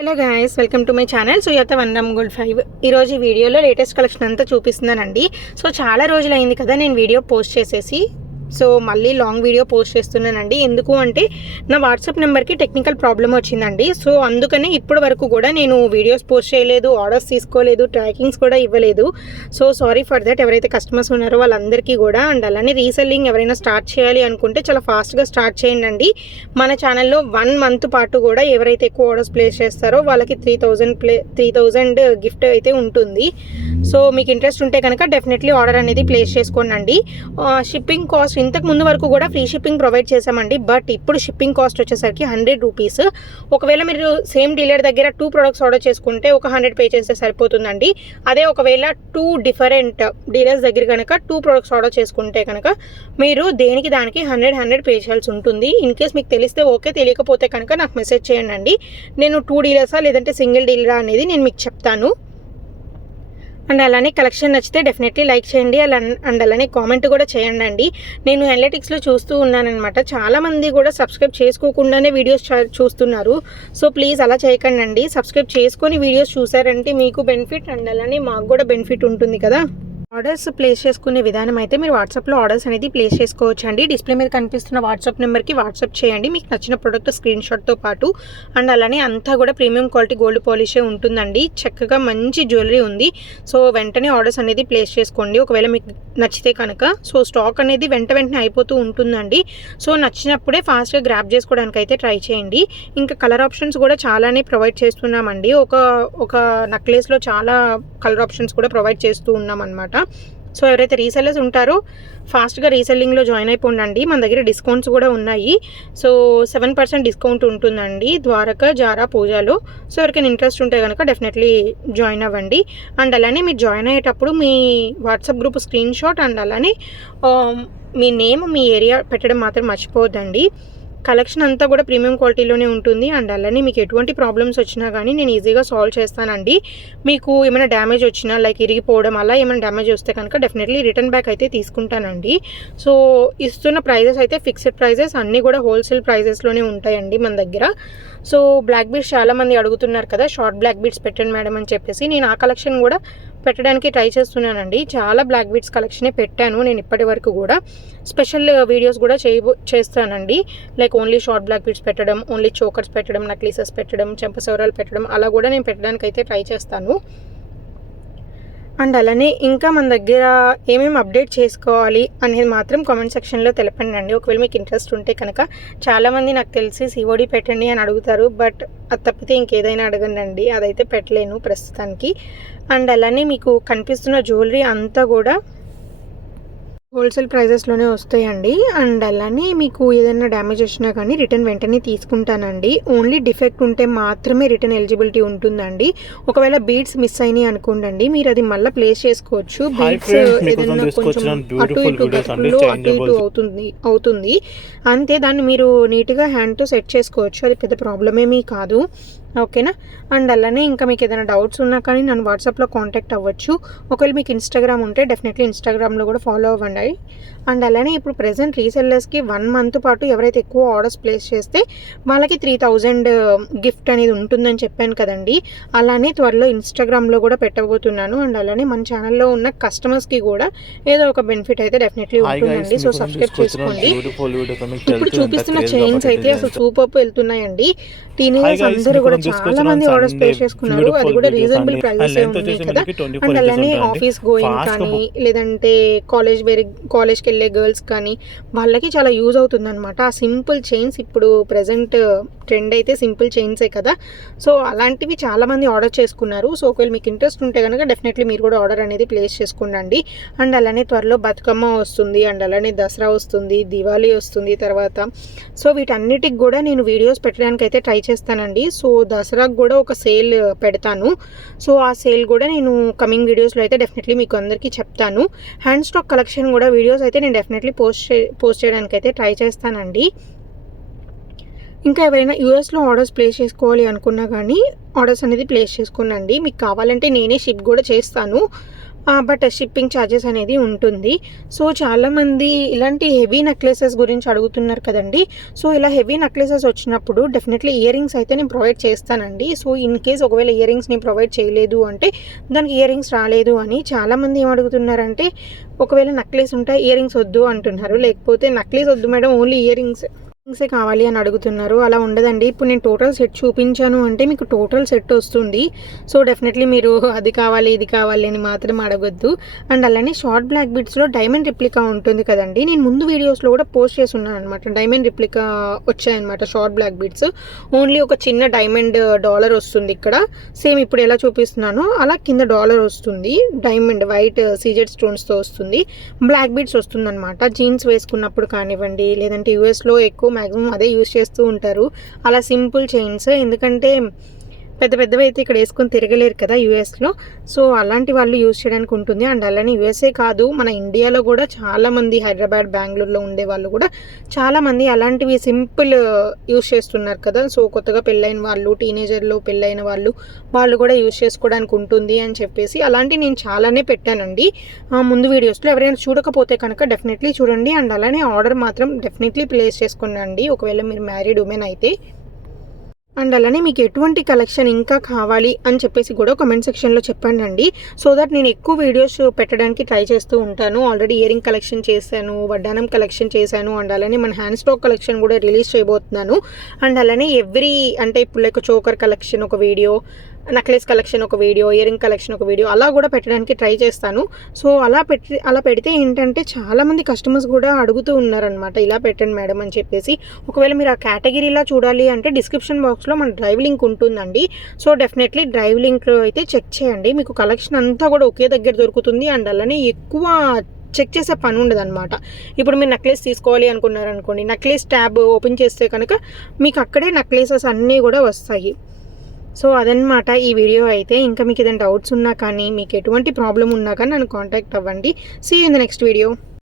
Hello guys, welcome to my channel Sujatha one gold 5. ఈరోజు ఈ వీడియోలో లేటెస్ట్ కలెక్షన్ అంతా చూపిస్తున్నానండి. సో చాలా రోజులైంది కదా నేను వీడియో పోస్ట్ చేసేసి. సో మళ్ళీ లాంగ్ వీడియో పోస్ట్ చేస్తున్నానండి. ఎందుకు అంటే నా వాట్సాప్ నెంబర్కి టెక్నికల్ ప్రాబ్లం వచ్చిందండి. సో అందుకనే ఇప్పటి వరకు కూడా నేను వీడియోస్ పోస్ట్ చేయలేదు, ఆర్డర్స్ తీసుకోలేదు, ట్రాకింగ్స్ కూడా ఇవ్వలేదు. So sorry for that. ఎవరైతే కస్టమర్స్ ఉన్నారో వాళ్ళందరికీ కూడా. అండ్ అలానే రీసెల్లింగ్ ఎవరైనా స్టార్ట్ చేయాలి అనుకుంటే చాలా ఫాస్ట్గా స్టార్ట్ చేయండి. మన ఛానల్లో 1 మంత్ పాటు కూడా ఎవరైతే ఎక్కువ ఆర్డర్స్ ప్లేస్ చేస్తారో వాళ్ళకి 3000 గిఫ్ట్ అయితే ఉంటుంది. సో మీకు ఇంట్రెస్ట్ ఉంటే కనుక డెఫినెట్లీ ఆర్డర్ అనేది ప్లేస్ చేసుకోండి. షిప్పింగ్ కాస్ట్ ఇంతకు ముందు వరకు కూడా ఫ్రీ షిప్పింగ్ ప్రొవైడ్ చేసామండి. బట్ ఇప్పుడు షిప్పింగ్ కాస్ట్ వచ్చేసరికి 100 రూపీస్. ఒకవేళ మీరు సేమ్ డీలర్ దగ్గర 2 ప్రొడక్ట్స్ ఆర్డర్ చేసుకుంటే ఒక 100 పే చేస్తే సరిపోతుందండి. అదే ఒకవేళ 2 డిఫరెంట్ డీలర్స్ దగ్గర కనుక 2 ప్రొడక్ట్స్ ఆర్డర్ చేసుకుంటే కనుక మీరు దేనికి దానికి 100 పే చేయాల్సి ఉంటుంది. ఇన్ కేస్ మీకు తెలిస్తే ఓకే, తెలియకపోతే కనుక నాకు మెసేజ్ చేయండి. నేను 2 డీలర్సా లేదంటే సింగిల్ డీలరా అనేది నేను మీకు చెప్తాను. అండ్ అలానే కలెక్షన్ నచ్చితే డెఫినెట్లీ లైక్ చేయండి. అండ్ అలానే కామెంట్ కూడా చేయండి. నేను అనలిటిక్స్లో చూస్తూ ఉన్నానన్నమాట. చాలామంది కూడా సబ్స్క్రైబ్ చేసుకోకుండానే వీడియోస్ చూస్తున్నారు. సో ప్లీజ్ అలా చేయకండి. సబ్స్క్రైబ్ చేసుకొని వీడియోస్ చూసారంటే మీకు బెనిఫిట్, అండ్ అలానే మాకు కూడా బెనిఫిట్ ఉంటుంది కదా. ఆర్డర్స్ ప్లేస్ చేసుకునే విధానం అయితే మీరు వాట్సాప్లో ఆర్డర్స్ అనేది ప్లేస్ చేసుకోవచ్చు అండి. డిస్ప్లే మీద కనిపిస్తున్న వాట్సాప్ నెంబర్కి వాట్సాప్ చేయండి మీకు నచ్చిన ప్రోడక్ట్ స్క్రీన్ షాట్తో పాటు. అండ్ అలానే అంతా కూడా ప్రీమియం క్వాలిటీ గోల్డ్ పాలిషే ఉంటుందండి. చక్కగా మంచి జ్యువెలరీ ఉంది. సో వెంటనే ఆర్డర్స్ అనేది ప్లేస్ చేసుకోండి ఒకవేళ మీకు నచ్చితే కనుక. సో స్టాక్ అనేది వెంటనే అయిపోతూ ఉంటుందండి. సో నచ్చినప్పుడే ఫాస్ట్గా గ్రాప్ చేసుకోవడానికి అయితే ట్రై చేయండి. ఇంకా కలర్ ఆప్షన్స్ కూడా చాలానే ప్రొవైడ్ చేస్తున్నామండి. ఒక నెక్లెస్లో చాలా కలర్ ఆప్షన్స్ కూడా ప్రొవైడ్ చేస్తూ ఉన్నాం అనమాట. సో ఎవరైతే రీసెల్లర్స్ ఉంటారో ఫాస్ట్గా రీసెల్లింగ్లో జాయిన్ అయిపోండి. మన దగ్గర డిస్కౌంట్స్ కూడా ఉన్నాయి. సో 7% డిస్కౌంట్ ఉంటుందండి ద్వారకా, జారా, పూజాలో. సో ఎవరికైనా ఇంట్రెస్ట్ ఉంటే కనుక డెఫినెట్లీ జాయిన్ అవ్వండి. అండ్ అలానే మీరు జాయిన్ అయ్యేటప్పుడు మీ WhatsApp group screenshot and అలానే మీ నేమ్, మీ ఏరియా పెట్టడం మాత్రం మర్చిపోవద్దండి. కలెక్షన్ అంతా కూడా ప్రీమియం క్వాలిటీలోనే ఉంటుంది. అండ్ అలానే మీకు ఎటువంటి ప్రాబ్లమ్స్ వచ్చినా కానీ నేను ఈజీగా సాల్వ్ చేస్తానండి. మీకు ఏమైనా డ్యామేజ్ వచ్చినా లైక్ ఇరిగిపోవడం అలా ఏమైనా డ్యామేజ్ వస్తే కనుక డెఫినెట్లీ రిటర్న్ బ్యాక్ అయితే తీసుకుంటానండి. సో ఇస్తున్న ప్రైజెస్ అయితే ఫిక్స్డ్ ప్రైజెస్, అన్నీ కూడా హోల్సేల్ ప్రైజెస్లోనే ఉంటాయండి మన దగ్గర. సో బ్లాక్ బీడ్స్ చాలామంది అడుగుతున్నారు కదా, షార్ట్ బ్లాక్ బీడ్స్ పెట్టండి మేడం అని చెప్పేసి. నేను ఆ కలెక్షన్ కూడా పెట్టడానికి ట్రై చేస్తున్నానండి. చాలా బ్లాక్ బీడ్స్ కలెక్షనే పెట్టాను నేను ఇప్పటి వరకు కూడా. స్పెషల్ వీడియోస్ కూడా చేస్తానండి. Like only short black beads పెట్టడం, ఓన్లీ చోకర్స్ పెట్టడం, నక్లీసెస్ పెట్టడం, చెంపసవరాలు పెట్టడం అలా కూడా నేను పెట్టడానికి అయితే ట్రై చేస్తాను. అండ్ అలానే ఇంకా మన దగ్గర ఏమేమి అప్డేట్ చేసుకోవాలి అనేది మాత్రం కామెంట్ సెక్షన్లో తెలపండి. ఒకవేళ మీకు ఇంట్రెస్ట్ ఉంటే కనుక. చాలామంది నాకు తెలిసి సిఓడి పెట్టండి అని అడుగుతారు. బట్ అది తప్పితే ఇంకేదైనా అడగండి, అదైతే పెట్టలేను ప్రస్తుతానికి. అండ్ అలానే మీకు కనిపిస్తున్న జ్యువెలరీ అంతా కూడా హోల్సేల్ ప్రైజెస్లోనే వస్తాయండి. అండ్ అలానే మీకు ఏదైనా డ్యామేజ్ వచ్చినా కానీ రిటర్న్ వెంటనే తీసుకుంటానండి. ఓన్లీ డిఫెక్ట్ ఉంటే మాత్రమే రిటర్న్ ఎలిజిబిలిటీ ఉంటుందండి. ఒకవేళ బీడ్స్ మిస్ అయినాయి అనుకోండి, మీరు అది మళ్ళీ ప్లేస్ చేసుకోవచ్చు. బీడ్స్ ఏదైనా కొంచెం అటు ఇటు అవుతుంది అంతే. దాన్ని మీరు నీట్గా హ్యాండ్తో సెట్ చేసుకోవచ్చు. అది పెద్ద ప్రాబ్లం ఏమీ కాదు. ఓకేనా. అండ్ అలానే ఇంకా మీకు ఏదైనా డౌట్స్ ఉన్నా కానీ నన్ను వాట్సాప్లో కాంటాక్ట్ అవ్వచ్చు. ఒకవేళ మీకు ఇన్స్టాగ్రామ్ ఉంటే డెఫినెట్లీ ఇన్స్టాగ్రామ్లో కూడా ఫాలో అవ్వండి. అండ్ అలానే ఇప్పుడు ప్రెజెంట్ రీసెల్లర్స్కి 1 మంత్ పాటు ఎవరైతే ఎక్కువ ఆర్డర్స్ ప్లేస్ చేస్తే వాళ్ళకి 3000 గిఫ్ట్ అనేది ఉంటుందని చెప్పాను కదండి. అలానే త్వరలో ఇన్స్టాగ్రామ్లో కూడా పెట్టబోతున్నాను. అండ్ అలానే మన ఛానల్లో ఉన్న కస్టమర్స్కి కూడా ఏదో ఒక బెనిఫిట్ అయితే డెఫినెట్లీ ఉంటుందండి. సో సబ్స్క్రైబ్ చేసుకోండి. ఇప్పుడు చూపిస్తున్న చైన్స్ అయితే అసలు సూపర్ వెళ్తున్నాయండి. టీనేజర్స్ అందరూ కూడా చాలా మంది ఆర్డర్స్ ప్లేస్ చేసుకున్నారు. అది కూడా రీజనబుల్ ప్రైజెస్ ఉన్నాయి కదా. అండ్ అలానే ఆఫీస్ గోయింగ్ కానీ లేదంటే కాలేజ్కి వెళ్ళే గర్ల్స్ కానీ వాళ్ళకి చాలా యూజ్ అవుతుంది అనమాట. ఆ సింపుల్ చైన్స్ ఇప్పుడు ప్రజెంట్ ట్రెండ్ అయితే సింపుల్ చైన్సే కదా. సో అలాంటివి చాలామంది ఆర్డర్ చేసుకున్నారు. సో ఒకవేళ మీకు ఇంట్రెస్ట్ ఉంటే కనుక డెఫినెట్లీ మీరు కూడా ఆర్డర్ అనేది ప్లేస్ చేసుకోండి. అండ్ అలానే త్వరలో బతుకమ్మ వస్తుంది, అండ్ అలానే దసరా వస్తుంది, దివాళీ వస్తుంది తర్వాత. సో వీటన్నిటికి కూడా నేను వీడియోస్ పెట్టడానికి అయితే ట్రై చేస్తానండి. సో దసరాకు కూడా ఒక సేల్ పెడతాను. సో ఆ సేల్ కూడా నేను కమింగ్ వీడియోస్లో అయితే డెఫినెట్లీ మీకు అందరికీ చెప్తాను. హ్యాండ్ స్టాక్ కలెక్షన్ కూడా వీడియోస్ అయితే నేను డెఫినెట్లీ పోస్ట్ చేయడానికి అయితే ట్రై చేస్తానండి. ఇంకా ఎవరైనా యూఎస్లో ఆర్డర్స్ ప్లేస్ చేసుకోవాలి అనుకున్నా కానీ ఆర్డర్స్ అనేది ప్లేస్ చేసుకోనండి. మీకు కావాలంటే నేనే షిప్ కూడా చేస్తాను. బట్ షిప్పింగ్ ఛార్జెస్ అనేది ఉంటుంది. సో చాలామంది ఇలాంటి హెవీ నెక్లెసెస్ గురించి అడుగుతున్నారు కదండి. సో ఇలా హెవీ నెక్లెసెస్ వచ్చినప్పుడు డెఫినెట్లీ ఇయర్ రింగ్స్ అయితే నేను ప్రొవైడ్ చేస్తానండి. సో ఇన్ కేస్ ఒకవేళ ఇయర్ రింగ్స్ నేను ప్రొవైడ్ చేయలేదు అంటే దానికి ఇయర్ రింగ్స్ రాలేదు అని చాలామంది ఏమడుగుతున్నారంటే, ఒకవేళ నెక్లెస్ ఉంటే ఇయర్ రింగ్స్ వద్దు అంటున్నారు, లేకపోతే నెక్లెస్ వద్దు మేడం ఓన్లీ ఇయర్ రింగ్సే కావాలి అని అడుగుతున్నారు. అలా ఉండదండి. ఇప్పుడు నేను టోటల్ సెట్ చూపించాను అంటే మీకు టోటల్ సెట్ వస్తుంది. సో డెఫినెట్లీ మీరు అది కావాలి ఇది కావాలి అని మాత్రం అడగొద్దు. అండ్ అలానే షార్ట్ బ్లాక్ బీడ్స్లో డైమండ్ రిప్లికా ఉంటుంది కదండి. నేను ముందు వీడియోస్లో కూడా పోస్ట్ చేసి ఉన్నాను అనమాట. డైమండ్ రిప్లికా వచ్చాయన్నమాట షార్ట్ బ్లాక్ బీడ్స్. ఓన్లీ ఒక చిన్న డైమండ్ డాలర్ వస్తుంది ఇక్కడ. సేమ్ ఇప్పుడు ఎలా చూపిస్తున్నానో అలా కింద డాలర్ వస్తుంది. డైమండ్ వైట్ సీజెడ్ స్టోన్స్తో వస్తుంది. బ్లాక్ బీడ్స్ వస్తుంది అనమాట. జీన్స్ వేసుకున్నప్పుడు కానివ్వండి, లేదంటే యూఎస్లో ఎక్కువ మ్యాక్సిమం అదే యూజ్ చేస్తూ ఉంటారు. అలా సింపుల్ చైన్స్, ఎందుకంటే పెద్ద పెద్దవి అయితే ఇక్కడ వేసుకొని తిరగలేరు కదా యూఎస్లో. సో అలాంటి వాళ్ళు యూజ్ చేయడానికి ఉంటుంది. అండ్ అలానే యూఎస్ఏ కాదు, మన ఇండియాలో కూడా చాలామంది హైదరాబాద్ బెంగళూరులో ఉండే వాళ్ళు కూడా చాలామంది అలాంటివి సింపుల్ యూజ్ చేస్తున్నారు కదా. సో కొత్తగా పెళ్ళైన వాళ్ళు, టీనేజర్లో పెళ్ళైన వాళ్ళు కూడా యూజ్ చేసుకోవడానికి ఉంటుంది అని చెప్పేసి అలాంటివి నేను చాలానే పెట్టానండి ముందు వీడియోస్లో. ఎవరైనా చూడకపోతే కనుక డెఫినెట్లీ చూడండి. అండ్ అలానే ఆర్డర్ మాత్రం డెఫినెట్లీ ప్లేస్ చేసుకోండి ఒకవేళ మీరు మ్యారీడ్ ఉమెన్ అయితే. అండ్ అలానే మీకు ఎటువంటి కలెక్షన్ ఇంకా కావాలి అని చెప్పేసి కూడా కామెంట్ సెక్షన్లో చెప్పండి. సో దట్ నేను ఎక్కువ వీడియోస్ పెట్టడానికి ట్రై చేస్తూ ఉంటాను. ఆల్రెడీ ఇయర్ రింగ్ కలెక్షన్ చేశాను, వడ్డానం కలెక్షన్ చేశాను, అండ్ అలానే మన హ్యాండ్ స్టాక్ కలెక్షన్ కూడా రిలీజ్ చేయబోతున్నాను. అండ్ అలానే అంటే ఇప్పుడు లైక్ చోకర్ కలెక్షన్ ఒక వీడియో, నెక్లెస్ కలెక్షన్ ఒక వీడియో, ఇయర్ రింగ్ కలెక్షన్ ఒక వీడియో అలా కూడా పెట్టడానికి ట్రై చేస్తాను. సో అలా పెడితే ఏంటంటే చాలామంది కస్టమర్స్ కూడా అడుగుతూ ఉన్నారనమాట, ఇలా పెట్టండి మేడం అని చెప్పేసి. ఒకవేళ మీరు ఆ కేటగిరీలా చూడాలి అంటే డిస్క్రిప్షన్ బాక్స్లో మన డ్రైవ్ లింక్ ఉంటుందండి. సో డెఫినెట్లీ డ్రైవ్ లింక్లో అయితే చెక్ చేయండి. మీకు కలెక్షన్ అంతా కూడా ఒకే దగ్గర దొరుకుతుంది. అండ్ అలానే ఎక్కువ చెక్ చేసే పని ఉండదు అనమాట. ఇప్పుడు మీరు నెక్లెస్ తీసుకోవాలి అనుకున్నారనుకోండి, నెక్లెస్ ట్యాబ్ ఓపెన్ చేస్తే కనుక మీకు అక్కడే నెక్లెసెస్ అన్నీ కూడా వస్తాయి. సో అదనమాట ఈ వీడియో అయితే. ఇంకా మీకు ఏదైనా డౌట్స్ ఉన్నా కానీ, మీకు ఎటువంటి ప్రాబ్లం ఉన్నా కానీ నన్ను కాంటాక్ట్ అవ్వండి. See you in the next video.